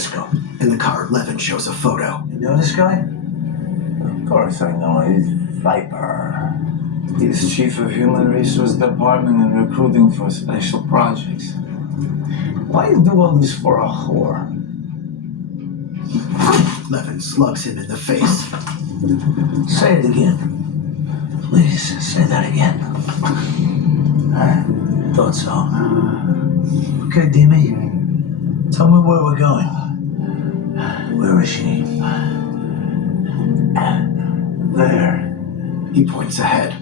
scope. In the car, Levin shows a photo. You know this guy? Of course I know. He's Viper. He's chief of human resource department and recruiting for special projects. Why you do all this for a whore? Levin slugs him in the face. Say it again. Please, say that again. I thought so. Okay, Dimi. Tell me where we're going. Where is she? There. He points ahead.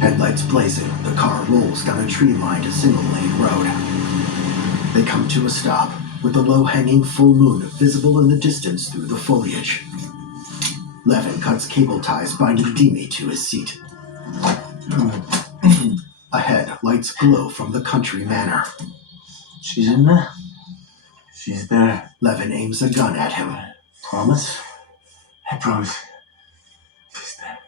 Headlights blazing, the car rolls down a tree-lined single-lane road. They come to a stop, with the low-hanging full moon visible in the distance through the foliage. Levin cuts cable ties binding Dimi to his seat. Ahead, lights glow from the country manor. She's in there? She's there. Levin aims a gun at him. Promise? I promise. She's there.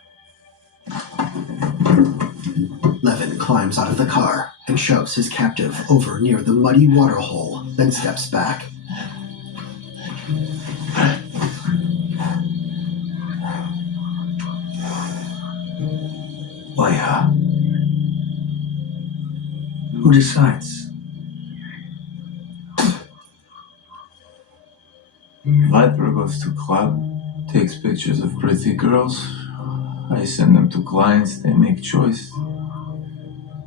Levin climbs out of the car and shoves his captive over near the muddy water hole, then steps back. Why, who decides? Viper goes to club, takes pictures of pretty girls. I send them to clients, they make choice.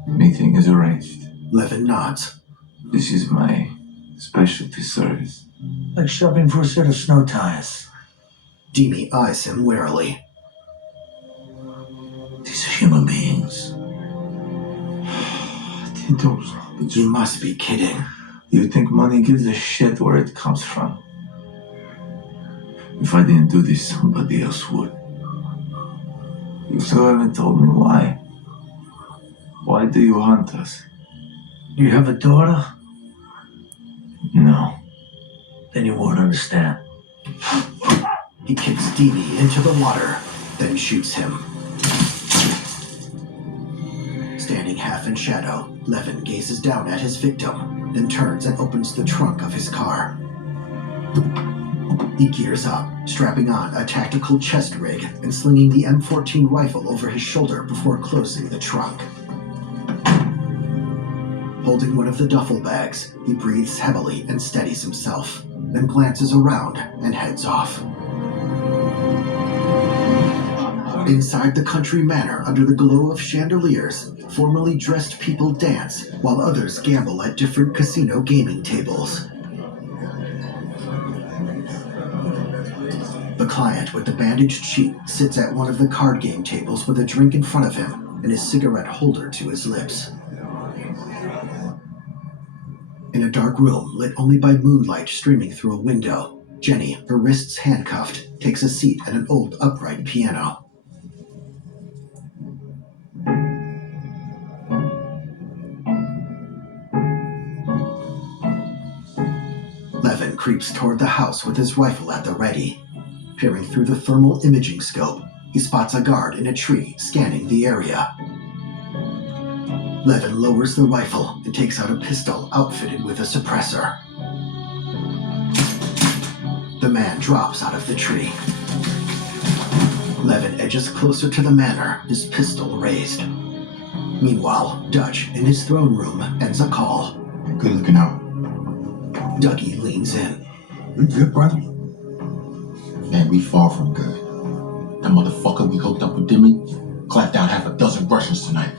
Meeting is arranged. Levin nods. This is my specialty service. Like shopping for a set of snow tires. Dimi eyes him warily. These are human beings. They don't. But You must be kidding. you think money gives a shit where it comes from? If I didn't do this, somebody else would. You still haven't told me why. Why do you hunt us? You have a daughter? No. Then you won't understand. He kicks Dimi into the water, then shoots him. Standing half in shadow, Levin gazes down at his victim, then turns and opens the trunk of his car. He gears up, strapping on a tactical chest rig and slinging the M14 rifle over his shoulder before closing the trunk. Holding one of the duffel bags, he breathes heavily and steadies himself, then glances around and heads off. Inside the country manor, under the glow of chandeliers, formally dressed people dance, while others gamble at different casino gaming tables. The client with the bandaged cheek sits at one of the card game tables with a drink in front of him and his cigarette holder to his lips. In a dark room, lit only by moonlight streaming through a window, Jenny, her wrists handcuffed, takes a seat at an old upright piano. Levin creeps toward the house with his rifle at the ready. Peering through the thermal imaging scope, he spots a guard in a tree scanning the area. Levin lowers the rifle and takes out a pistol outfitted with a suppressor. The man drops out of the tree. Levin edges closer to the manor, his pistol raised. Meanwhile, Dutch, in his throne room, ends a call. Good looking out. Dougie leans in. You good, brother? Man, we far from good. That motherfucker we hooked up with Dimi clapped down half a dozen Russians tonight.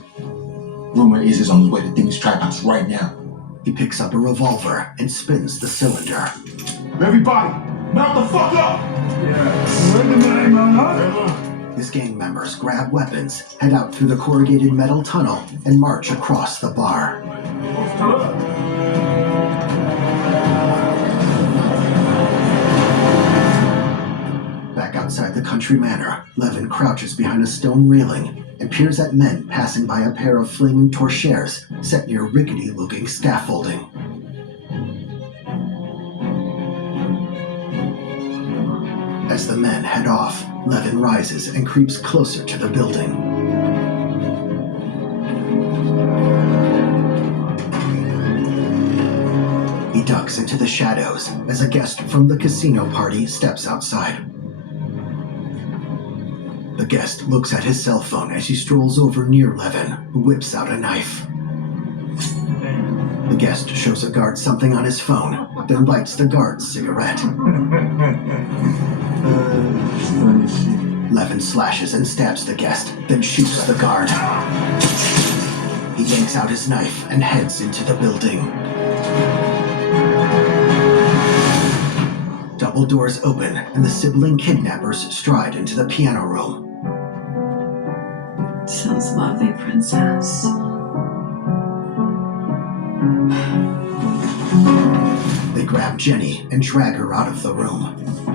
Rumor is he's on his way to Dimi's trap house right now. He picks up a revolver and spins the cylinder. Everybody, mount the fuck up! His gang members grab weapons, head out through the corrugated metal tunnel, and march across the bar. Back outside the country manor, Levin crouches behind a stone railing and peers at men passing by a pair of flaming torchères set near rickety-looking scaffolding. As the men head off, Levin rises and creeps closer to the building. He ducks into the the shadows as a guest from the casino party steps outside. The guest looks at his cell phone as he strolls over near Levin, who whips out a knife. The guest shows a guard something on his phone, then lights the guard's cigarette. Levin slashes and stabs the guest, then shoots the guard. He yanks out his knife and heads into the building. Double doors open and the sibling kidnappers stride into the piano room. Sounds lovely, princess. They grab Jenny and drag her out of the room.